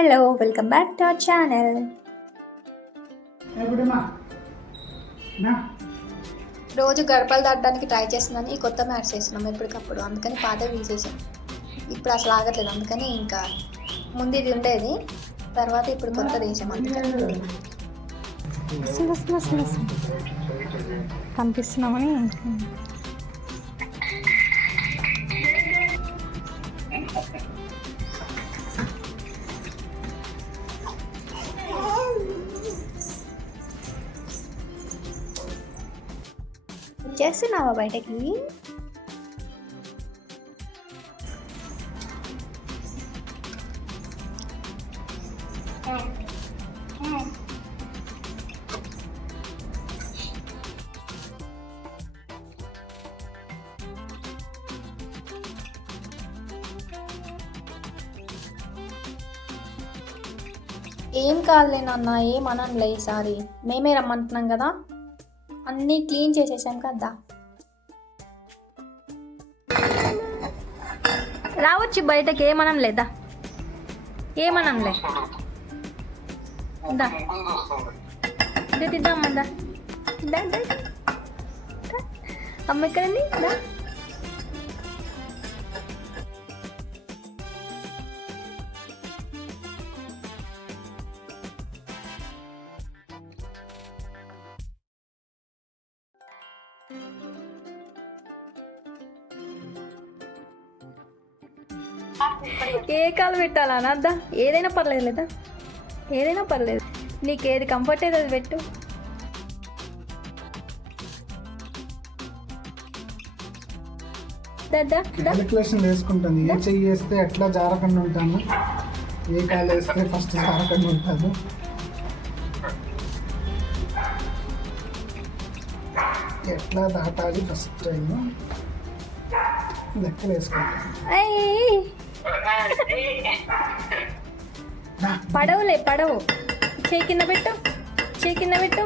Hello, welcome back to our channel. రోజు గడపలు దాటడానికి try చేస్తుందని కొత్త మ్యాట్స్ వేస్తున్నాం ఎప్పటికప్పుడు, అందుకని పాత తీసేసాం. ఇప్పుడు అసలు ఆగట్లేదు, అందుకని ఇంకా ముందు ఇది ఉండేది, తర్వాత ఇప్పుడు కొత్త తీసాం. అందుకని కనిపిస్తున్నామని చేస్తున్నావా బయటకి? ఏం కాదులే నాన్న, ఏం అనంలే. ఈసారి మేమే రమ్మంటున్నాం కదా, అన్నీ క్లీన్ చేసేసాం కదా. రావచ్చు బయటకి, ఏమనం లేదా, ఏమనంలే. తిద్దామా, అమ్మ ఎక్కడండి? ఏ కాలు పెట్టాలా అద్దా? ఏదైనా పర్లేదు లేదా, ఏదైనా పర్లేదు, నీకు ఏది కంఫర్ట్ అయితే అది పెట్టు. క్యాలిక్యులేషన్ వేసుకుంటాను, ఏ చెయ్యి వేస్తే ఎట్లా జారకుండా ఉంటాను, ఏ కాలు వేస్తే ఫస్ట్ జారకుండా ఉంటాను. ఎట్లా దాటాలి ఫస్ట్ టైం లెక్కలు వేసుకుంటాను. పడవులే, పడవు. చేయి కింద పెట్టు, చేయి కింద పెట్టు.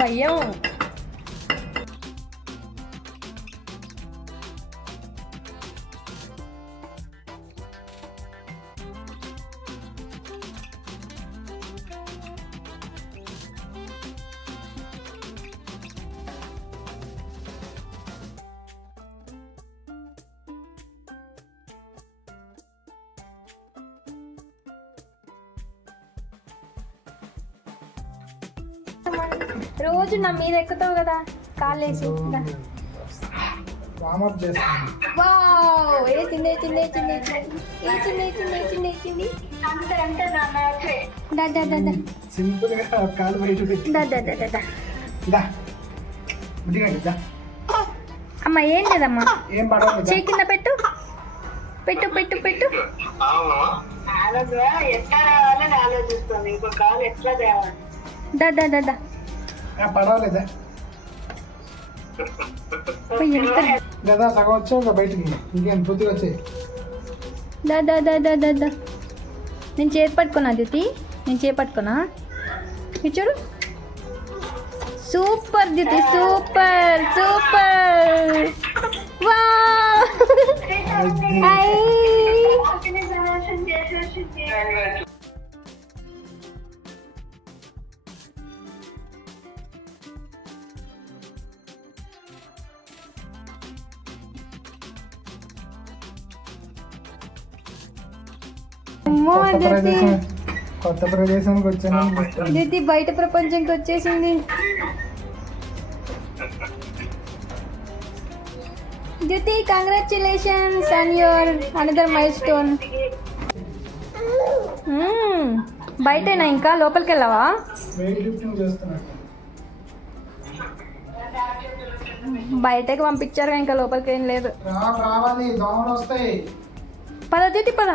భయం. రోజు నా మీద ఎక్కుతావు కదా, కాలేసి. వామప్ చేస్తాను. వావ్, వేసింది వేసింది వేసింది వేసింది వేసింది వేసింది. సింపుల్ గా కాలు బయట పెట్టి అమ్మా, ఏం లేదమ్మా, ఏం పడవ చేయి కింద పెట్టు పెట్టు పెట్టు పెట్టు. పడవలేదా లేదా సగం వచ్చావు బయటికి, ఇంకేం పూర్తిగా వచ్చాయి. నేను చేతి పట్టుకున్నా దితి, నేను చేతి పట్టుకున్నా. చూడు, సూపర్ దితి, సూపర్ సూపర్. కొత్త ప్రదేశానికి వచ్చాను. దితి బయట ప్రపంచంకి వచ్చేసింది. Diti, congratulations on your another milestone. బయటేనా, ఇంకా లోపలికి వెళ్ళావా? బయటకి పంపించారు, ఇంకా లోపలికి ఏం లేదు. పద దితి, పద.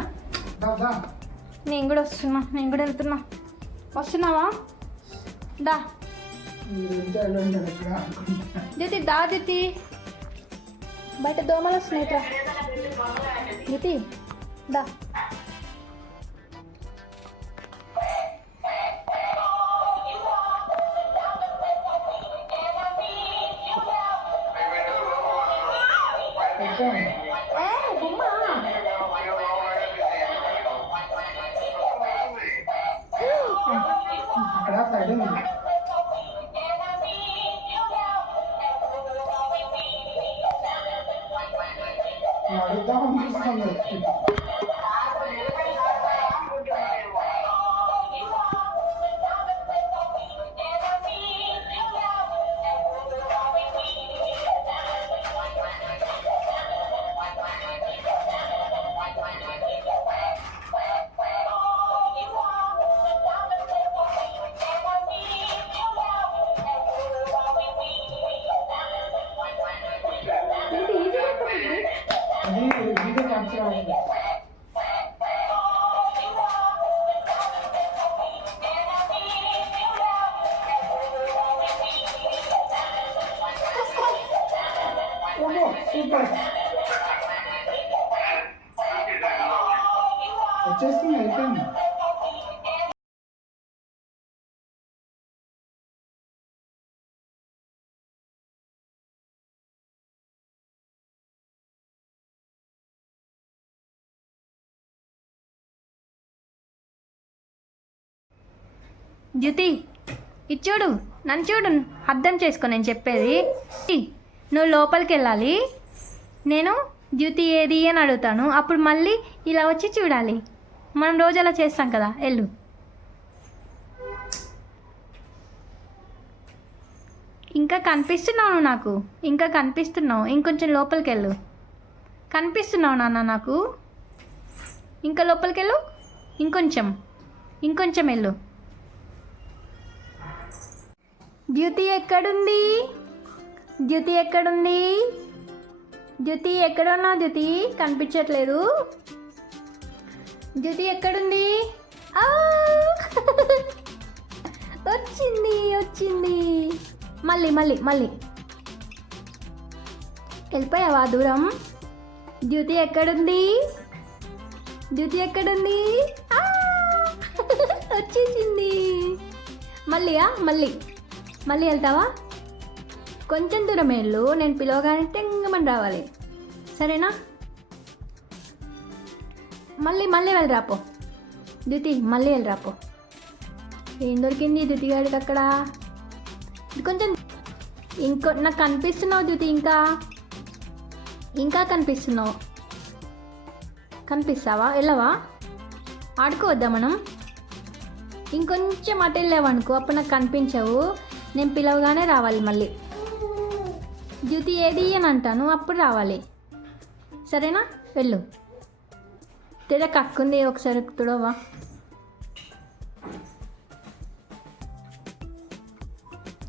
నేను కూడా వస్తున్నా, నేను కూడా వెళ్తున్నా. వస్తున్నావా? దా దితి, దా దితి, బయట దోమలు వస్తున్నాయి. దితి దా. పడింది. అడుగుదాం అనిపిస్తుంది. అది వీడియో క్యాప్చర్ అవ్వదు. సూపర్ వచ్చేస్తుంది, అయిపోయింది. జ్యోతి ఇది చూడు, నన్ను చూడు, అర్థం చేసుకో నేను చెప్పేది. నువ్వు లోపలికి వెళ్ళాలి, నేను జ్యోతి ఏది అని అడుగుతాను, అప్పుడు మళ్ళీ ఇలా వచ్చి చూడాలి. మనం రోజు అలా చేస్తాం కదా, వెళ్ళు. ఇంకా కనిపిస్తున్నావు నాకు, ఇంకా కనిపిస్తున్నావు. ఇంకొంచెం లోపలికి వెళ్ళు. కనిపిస్తున్నావు నాన్న నాకు, ఇంకా లోపలికి వెళ్ళు. ఇంకొంచెం వెళ్ళు. జ్యోతి ఎక్కడుంది? జ్యోతి ఎక్కడుంది? జ్యోతి ఎక్కడున్నావు? జ్యోతి కనిపించట్లేదు. జ్యోతి ఎక్కడుంది? వచ్చింది. మళ్ళీ వెళ్ళిపోయావా దూరం? జ్యోతి ఎక్కడుంది? వచ్చేసింది. మళ్ళీ వెళ్తావా? కొంచెం దూరం వెళ్ళు, నేను పిలవగానే టెంగమని రావాలి, సరేనా? మళ్ళీ వెళ్ళిరాపో ద్యుతి, మళ్ళీ వెళ్ళిరాపో. ఏం దొరికింది ద్యుతి గారికి అక్కడ? కొంచెం నాకు కనిపిస్తున్నావు ద్యుతి, ఇంకా కనిపిస్తున్నావు. కనిపిస్తావా? వెళ్ళవా? ఆడుకోవద్దా మనం? ఇంకొంచెం అటు వెళ్ళావనుకో, అప్పుడు నాకు కనిపించవు. నేను పిలవగానే రావాలి మళ్ళీ. జ్యోతి ఏది అని అంటాను, అప్పుడు రావాలి, సరేనా? వెళ్ళు. తెర కక్కుంది, ఒకసారి తుడవా.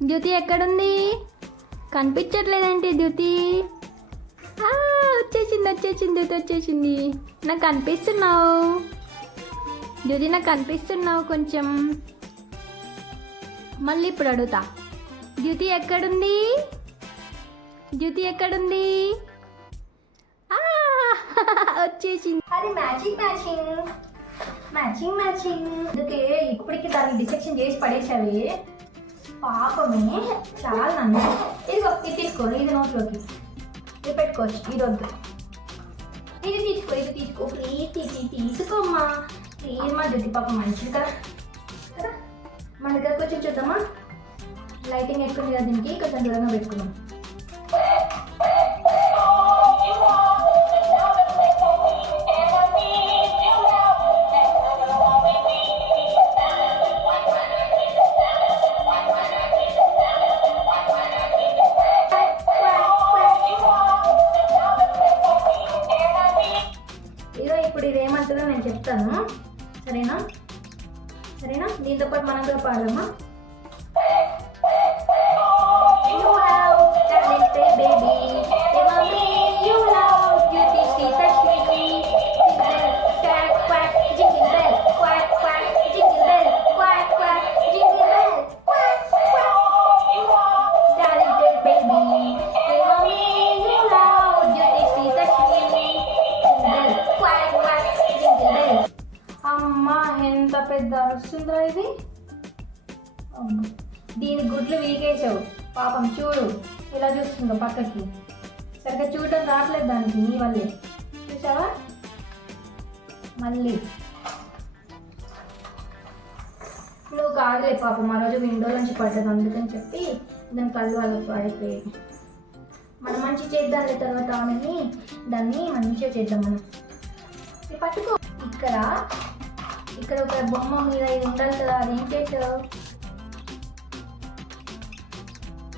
జ్యోతి ఎక్కడుంది? కనిపించట్లేదేంటి జ్యోతి? వచ్చేసింది. నాకు కనిపిస్తున్నావు జ్యోతి, నాకు కనిపిస్తున్నావు కొంచెం. మళ్ళీ ఇప్పుడు అడుగుతా, జ్యోతి ఎక్కడుంది? వచ్చేసింది. అది మ్యాచింగ్ అందుకే ఇప్పటికి దాన్ని డిసెక్షన్ చేసి పడేసావి. పాపమే చాలా నన్ను. ఇది తీసుకో, ఇది నోట్లోకి ఇది పెట్టుకోవచ్చు. ఇది వద్దు, ఇది తీసుకో ప్లీజ్. తీసుకోమ్మా ప్లీజ్. మా జ్యోతి పాప మంచిది కదా. మన దగ్గరకు వచ్చి చూద్దామా? లైటింగ్ ఎక్కువ కదా, దీనికి కొంచెం దూరంగా పెట్టుకున్నాం. ఇప్పుడు ఇదేమంటుందో నేను చెప్తాను, సరేనా? దీంతో పాటు మనం కూడా పాడదామా? అమ్మా ఎంత పెద్ద అరుస్తుందా ఇది. దీని గుడ్లు వీకేసావు పాపం, చూడు ఇలా చూస్తుందో పక్కకి. సరిగ్గా చూడటం రావట్లేదు దానికి, నీ వల్లే. చూసావా? మళ్ళీ నువ్వు కాదులే పాపం ఆ రోజు విండోలోంచి పడ్డది అందుకని చెప్పి దాని కళ్ళు వాళ్ళకి పడిపోయాయి. మనం మంచి చేద్దాంలే తర్వాత ఆమెని దాన్ని మంచిగా చేద్దాం మనం. ఇది పట్టుకో. ఇక్కడ ఒక బొమ్మ మీద ఇది ఉండాలి కదా, అదేం చేసావు?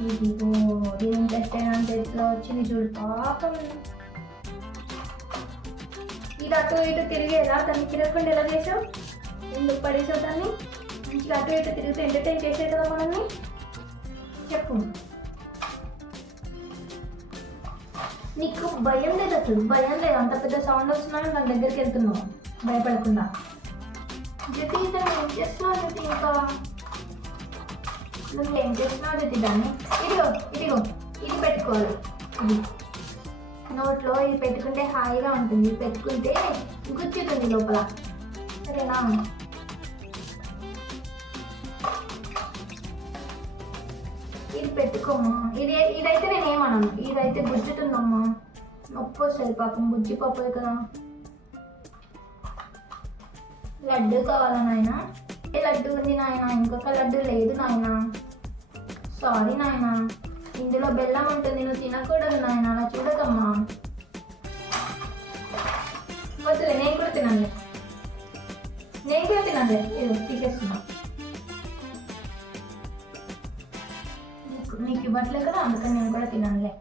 ఇదిగో దీని ఇంట్రెస్ట్ అయినంత ఎట్లా వచ్చింది చూడు పాపం. ఇది అటు ఇటు తిరిగేలా, దాన్ని తిరగకుండా ఎలా చేసావు? ఎందుకు పడేసావు దాన్ని? మంచిగా అటు ఇటు తిరిగితే ఎంటర్టైన్ చేసే కదా మనల్ని. చెప్పు, నీకు భయం లేదు? అసలు భయం లేదు? అంత పెద్ద సౌండ్ వస్తున్నాను దాని దగ్గరికి వెళ్తున్నావు భయపడకుండా. జతి దాన్ని ఏం చేస్తున్నావు? జతి ఇంకా నువ్వు ఏం చేస్తున్నావు జతి? దాన్ని ఇదిగో ఇదిగో ఇది పెట్టుకోవాలి. ఇది నోట్లో ఇది పెట్టుకుంటే హాయిగా ఉంటుంది. ఇది పెట్టుకుంటే గుచ్చుతుంది లోపల, సరేనా? ఇది పెట్టుకోమ్మా. ఇదైతే నేనేమన్నాను, ఇదైతే గుజ్జుతుందమ్మా, నొప్పి వస్తుంది పాపం. బుజ్జి పాపే కదా. లడ్డు కావాలా నాయన? ఏ లడ్డు ఉంది నాయన? ఇంకొక లడ్డు లేదు నాయన. సారీ నాయన, ఇందులో బెల్లం ఉంటుంది, నువ్వు తినకూడదు నాయన, అలా చూడకమ్మా. వద్దులే, నేను కూడా తినాలి. ఇది తీసేస్తున్నా. నీకు ఇవ్వట్లే కదా, అందుకని నేను కూడా తినాలే.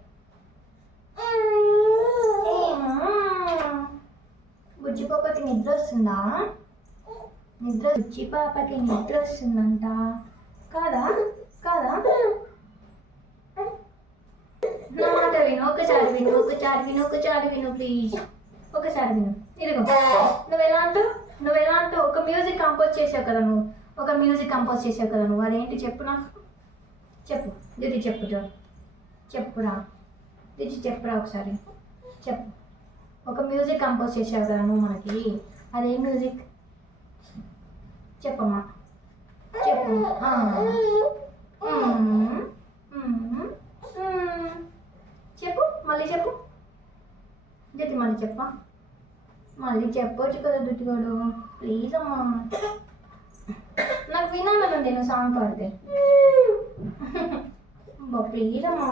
బుజ్జి పాపకి నిద్ర వస్తుందా? బుజ్జి పాపకి నిద్ర వస్తుందంట. కాదా? నా మాట విను, ఒకసారి విను ప్లీజ్. ఒకసారి విను. ఇదిగో నువ్వెలా అంటావు? ఒక మ్యూజిక్ కంపోజ్ చేసావు కదా నువ్వు. అదేంటి చెప్పు నాకు. చెప్పు దిది, చెప్పురా దిది, చెప్పురా ఒకసారి చెప్పు. ఒక మ్యూజిక్ కంపోజ్ చేసావు కదా నువ్వు మనకి, అదే మ్యూజిక్ చెప్పమ్మా, చెప్పు. చెప్పు, మళ్ళీ చెప్పు దిది, మళ్ళీ చెప్పొచ్చు కదా దుద్దిగాడు, ప్లీజ్ అమ్మా. నాకు వినాలని నేను సాంగ్ పాడితే. ప్లీజ్ అమ్మా.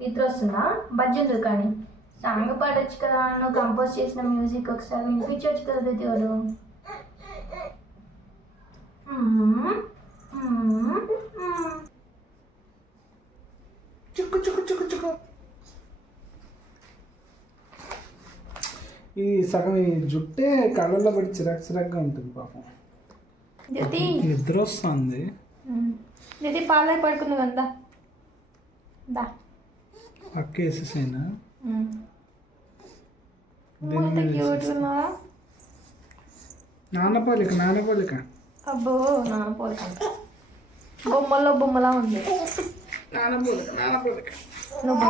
నిద్ర వస్తుందా? బజ్జుంది కానీ సాంగ్ పాడొచ్చు కదా. నువ్వు కంపోజ్ చేసిన మ్యూజిక్ ఒకసారి వినిపించవచ్చు కదా దుద్దిగాడు. ఈ సగం ఈ జుట్టే కళ్ళల్లో పడి చిరాగ్గా ఉంటుంది పాపం. నిద్ర వస్తుంది. దిది పాలే పడుకుంది కదా, పక్క వేసేసైనా నానపోలిక. అబ్బో నానపోలిక, బొమ్మలా ఉంది. నువ్వు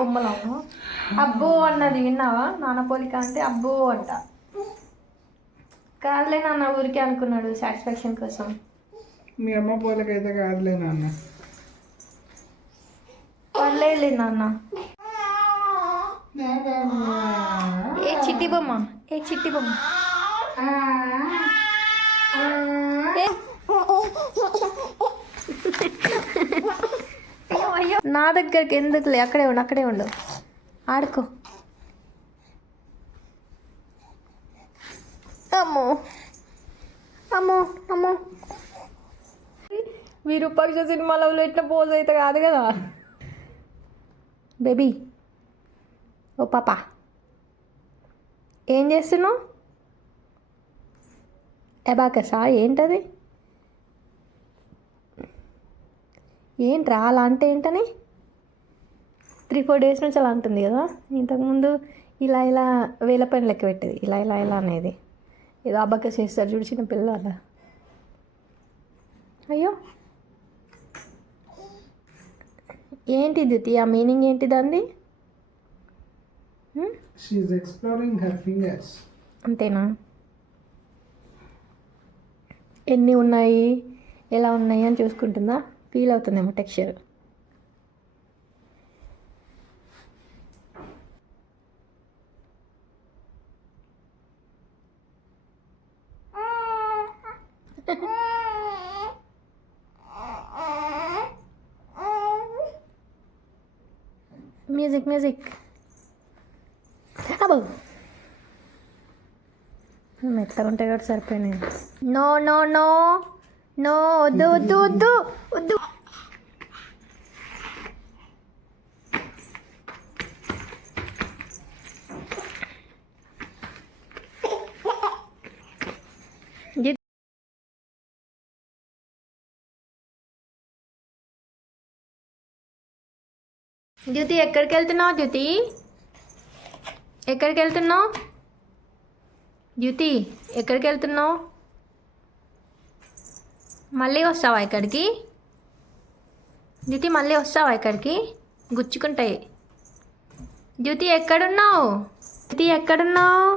బొమ్మలా అబ్బో అన్నది విన్నావా? నానపోలిక అంటే అబ్బో అంట. కాదులే నాన్న, ఊరికే అనుకున్నాడు సాటిస్ఫాక్షన్ కోసం. మీ అమ్మ పోలికైతే కాదులే నాన్న. పర్లేదు నాన్న. ఏ చిట్టి బొమ్మ అయ్యో నా దగ్గరికి ఎందుకులే, అక్కడే ఉండు ఆడుకో. అమ్మో విరూపాక్ష సినిమాలో ఎట్లా పోజ్ అయితే కాదు కదా బేబీ. ఓ పాప, ఏం చేస్తున్నావు? ఎబాకసా? ఏంటది? ఏంట్రా అలా అంటే ఏంటని? 3-4 డేస్ నుంచి అలా అంటుంది కదా. ఇంతకుముందు ఇలా వేల పని లెక్క పెట్టేది, ఇలా అనేది. ఏదో అబాకస్ చేస్తారు చూడు చిన్న పిల్లల. అయ్యో ఏంటి దితి, ఆ మీనింగ్ ఏంటి దాన్ని? అంతేనా? ఎన్ని ఉన్నాయి, ఎలా ఉన్నాయి అని చూసుకుంటుందా? ఫీల్ అవుతుందేమో టెక్స్చర్. Music music. అబ్బో మెత్తగా ఉంటాయి కాబట్టి సరిపోయినాయి. నో నో నో నో, వద్దు వద్దు వద్దు వద్దు. జ్యోతి ఎక్కడికి వెళ్తున్నావు? జ్యోతి ఎక్కడికి వెళ్తున్నావు? జ్యోతి ఎక్కడికి వెళ్తున్నావు? మళ్ళీ వస్తావా ఇక్కడికి? జ్యోతి మళ్ళీ వస్తావా ఇక్కడికి? గుచ్చుకుంటాయి. జ్యోతి ఎక్కడున్నావు? జ్యోతి ఎక్కడున్నావు?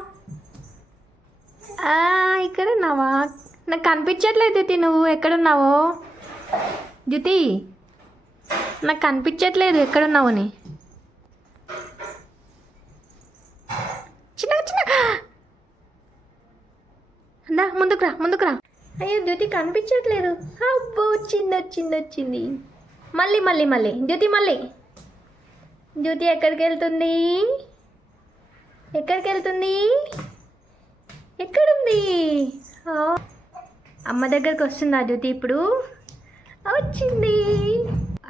ఇక్కడున్నావా? నాకు కనిపించట్లేదు జ్యోతి, నువ్వు ఎక్కడున్నావో? జ్యోతి నాకు కనిపించట్లేదు ఎక్కడున్నావని. చిన్న చిన్న అందా, ముందుకు రా ముందుకు రా. అయ్యో జ్యోతి కనిపించట్లేదు. అబ్బో వచ్చింది వచ్చింది వచ్చింది. మళ్ళీ మళ్ళీ మళ్ళీ జ్యోతి మళ్ళీ. జ్యోతి ఎక్కడికి వెళ్తుంది? ఎక్కడికి వెళ్తుంది? ఎక్కడుంది? అమ్మ దగ్గరికి వస్తుందా జ్యోతి ఇప్పుడు? వచ్చింది.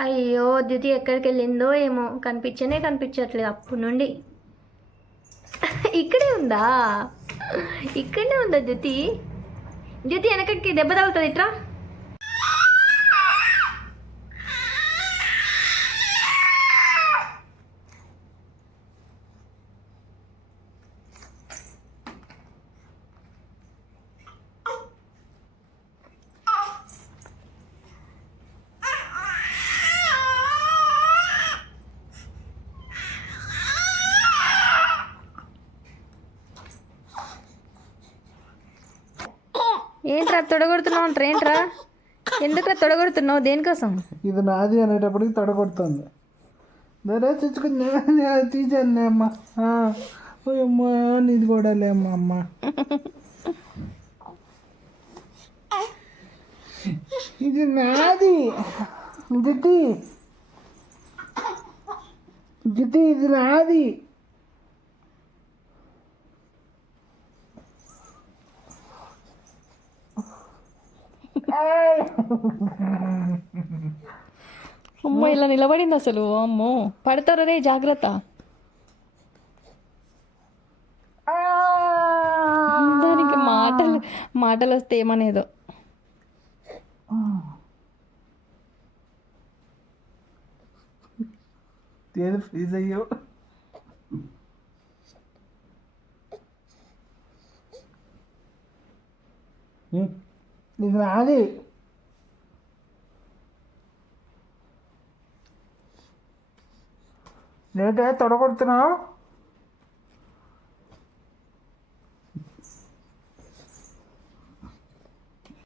అయ్యో జ్యోతి ఎక్కడికి వెళ్ళిందో ఏమో, కనిపించట్లేదు అప్పటి నుండి. ఇక్కడే ఉందా? ఇక్కడనే ఉందా జ్యోతి? జ్యోతి వెనకకి దెబ్బ తగులుతుంది, ఇట్రా. ఏంట్రా తొడగొడుతున్నావు అంటారా? ఏంట్రా ఎందుకురా తొడగొడుతున్నావు? దేనికోసం? ఇది నాది అనేటప్పటికి తొడగొడుతుంది. దరే తెచ్చుకుంది తీసేలే అమ్మ. అమ్మా నీది కూడా లేమ్మా అమ్మ. ఇది నాది జితి, జితి ఇది నాది. అమ్మో ఇలా నిలబడింది అసలు. అమ్మో పడతారు రే, జాగ్రత్త. దానికి మాటలు వస్తే ఏమనేదో. ఫ్రీజ్ అయ్యో. ఇది నాది. నేటే తొడగొడుతున్నావు.